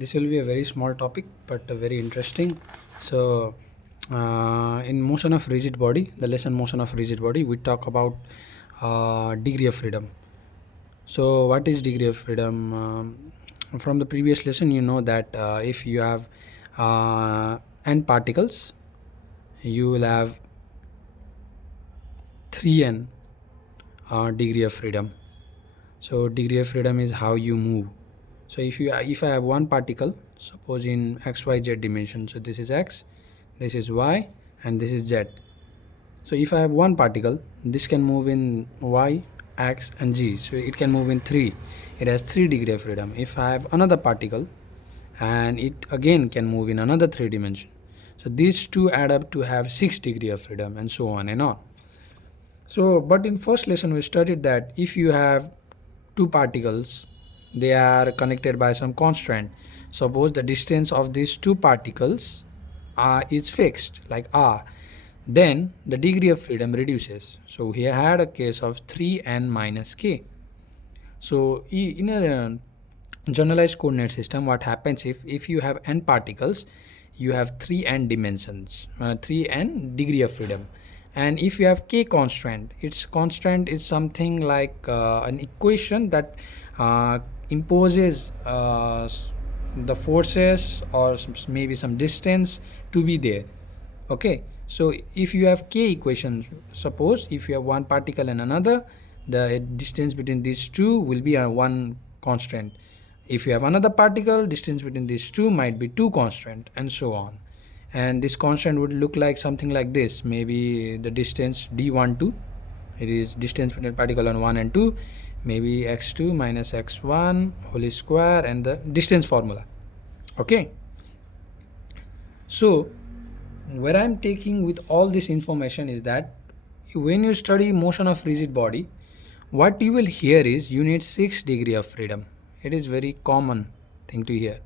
This will be a very small topic but very interesting. So in motion of rigid body, the lesson motion of rigid body, we talk about degree of freedom. So what is degree of freedom? From the previous lesson, you know that if you have n particles, you will have 3n degree of freedom. So degree of freedom is how you move. So if I have one particle, suppose in xyz dimension, so this is x, this is y, and this is z. So if I have one particle, this can move in y, x, and g. So it can move in 3. It has 3 degree of freedom. If I have another particle, and it again can move in another 3 dimension. So these two add up to have 6 degree of freedom, and so on and on. So but in first lesson we studied that if you have two particles, they are connected by some constraint. Suppose the distance of these two particles is fixed like r, then the degree of freedom reduces. So here I had a case of 3n minus k. So in a generalized coordinate system, what happens if you have n particles, you have 3n dimensions, 3n degree of freedom. And if you have k constant, its constant is something like an equation that imposes the forces or maybe some distance to be there. Okay, so if you have k equations, suppose if you have one particle and another, the distance between these two will be a one constant. If you have another particle, distance between these two might be two constant, and so on. And this constant would look like something like this. Maybe the distance d12, it is distance between particle on 1 and 2, maybe x2 minus x1 whole square, and the distance formula. Okay, so where I'm taking with all this information is that when you study motion of rigid body, what you will hear is you need 6 degree of freedom. It is very common thing to hear.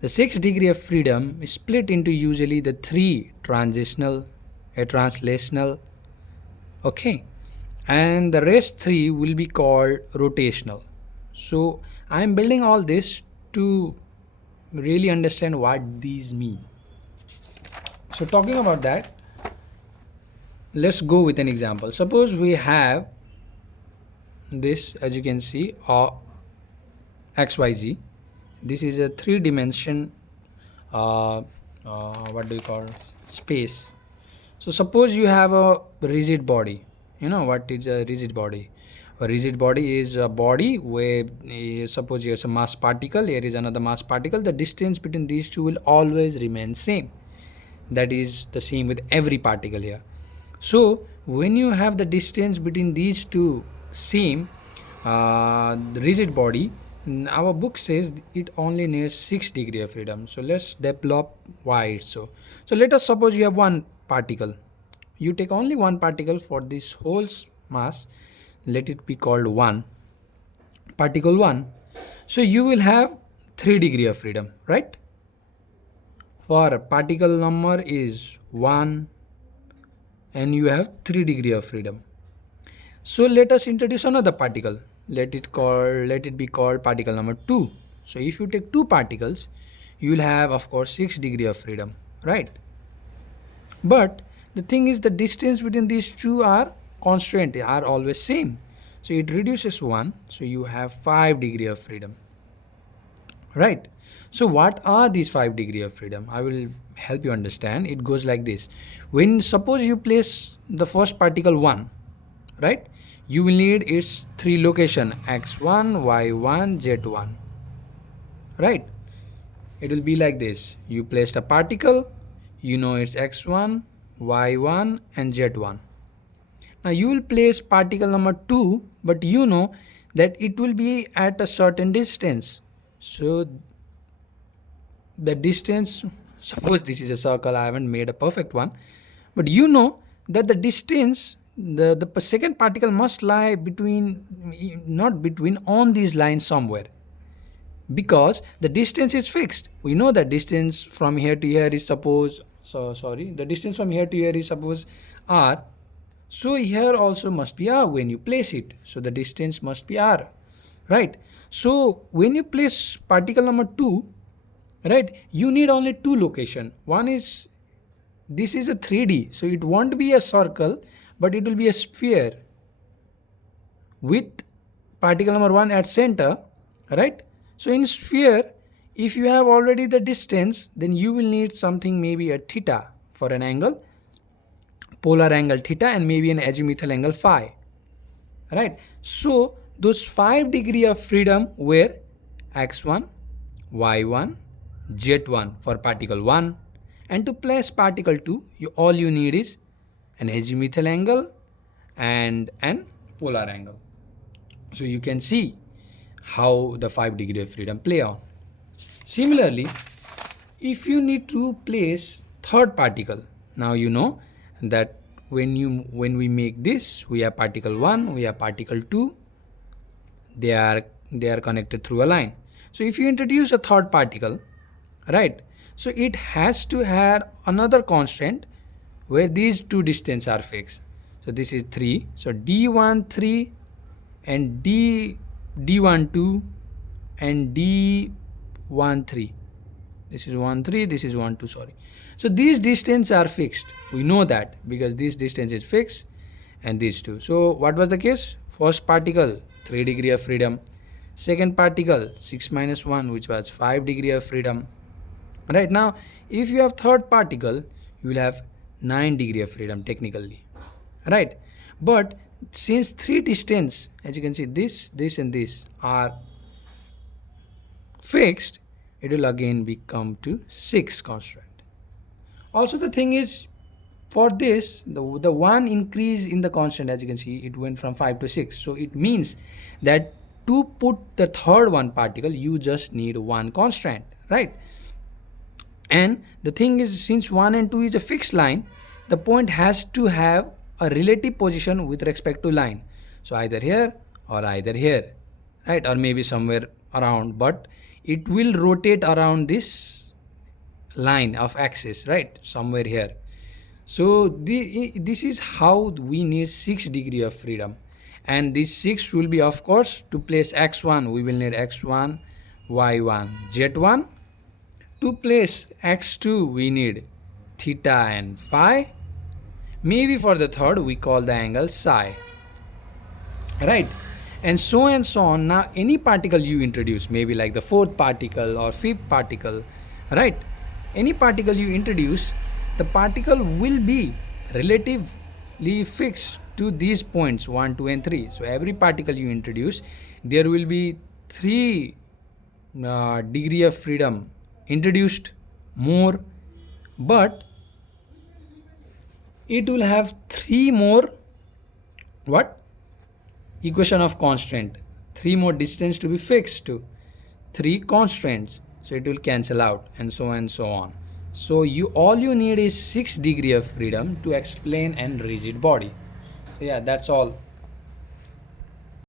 The 6 degree of freedom is split into usually the 3 transitional, a translational, okay, and the rest 3 will be called rotational. So I am building all this to really understand what these mean. So talking about that, let's go with an example. Suppose we have this, as you can see, xyz. This is a 3-dimension what do you call space. So suppose you have a rigid body. You know what is a rigid body? A rigid body is a body where suppose here's a mass particle, here is another mass particle. The distance between these two will always remain same. That is the same with every particle here. So when you have the distance between these two same, the rigid body, our book says it only needs 6 degree of freedom. So let's develop why it's so. So let us suppose you have one particle. You take only one particle for this whole mass. Let it be called 1, particle 1. So you will have 3 degree of freedom, right? For particle number is 1, and you have 3 degree of freedom. So let us introduce another particle. Let it be called particle number 2. So if you take two particles, you will have of course 6 degree of freedom, right? But the thing is the distance between these two are constant, are always same. So it reduces 1, so you have 5 degree of freedom, right? So what are these 5 degree of freedom? I will help you understand. It goes like this. When suppose you place the first particle 1, right, you will need its 3 location x1 y1 z1, right? It will be like this. You placed a particle, you know it's x1 y1 and z1. Now you will place particle number 2, but you know that it will be at a certain distance. So the distance, suppose this is a circle, I haven't made a perfect one, but you know that the distance, the second particle must lie between, not between, on these lines somewhere, because the distance is fixed. We know that distance from here to here is suppose, so sorry, the distance from here to here is suppose r. So here also must be r when you place it, so the distance must be r, right? So when you place particle number 2, right? You need only two location. One is, this is a 3D, so it won't be a circle, but it will be a sphere with particle number 1 at center, right? So in sphere, if you have already the distance, then you will need something, maybe a theta for an angle, polar angle theta, and maybe an azimuthal angle phi, right? So those 5 degree of freedom were x1, y1, z1 for particle 1, and to place particle 2, all you need is an azimuthal angle and an polar angle. So you can see how the 5 degree of freedom play on. Similarly, if you need to place third particle, now you know that when we make this, we have particle 1, we have particle 2, they are connected through a line. So if you introduce a third particle, right, so it has to have another constant where these two distance are fixed. So this is 3, so d1 3 and d1 2 and d1 3, this is 1 3, this is 1 2, sorry. So these distance are fixed, we know that because this distance is fixed, and these two. So what was the case? First particle 3 degree of freedom, second particle 6 minus 1, which was 5 degree of freedom. Right now, if you have third particle, you will have 9 degree of freedom technically, right? But since three distance, as you can see, this and this are fixed, it will again become to 6 constant. Also the thing is, for this, the one increase in the constant, as you can see, it went from 5 to 6. So it means that to put the third one particle, you just need one constant, right? And the thing is, since 1 and 2 is a fixed line, the point has to have a relative position with respect to line. So either here or either here, right? Or maybe somewhere around, but it will rotate around this line of axis, right? Somewhere here. So this is how we need 6 degree of freedom. And this 6 will be, of course, to place x1, we will need x1, y1, z1. To place x2, we need theta and phi. Maybe for the third, we call the angle psi, right? And so on. Now any particle you introduce, maybe like the fourth particle or fifth particle, right? Any particle you introduce, the particle will be relatively fixed to these points 1 2 and 3. So every particle you introduce, there will be 3 degree of freedom introduced more, but it will have 3 more what equation of constant, 3 more distance to be fixed to 3 constraints, so it will cancel out, and so on. So all you need is 6 degree of freedom to explain an rigid body. So yeah, that's all.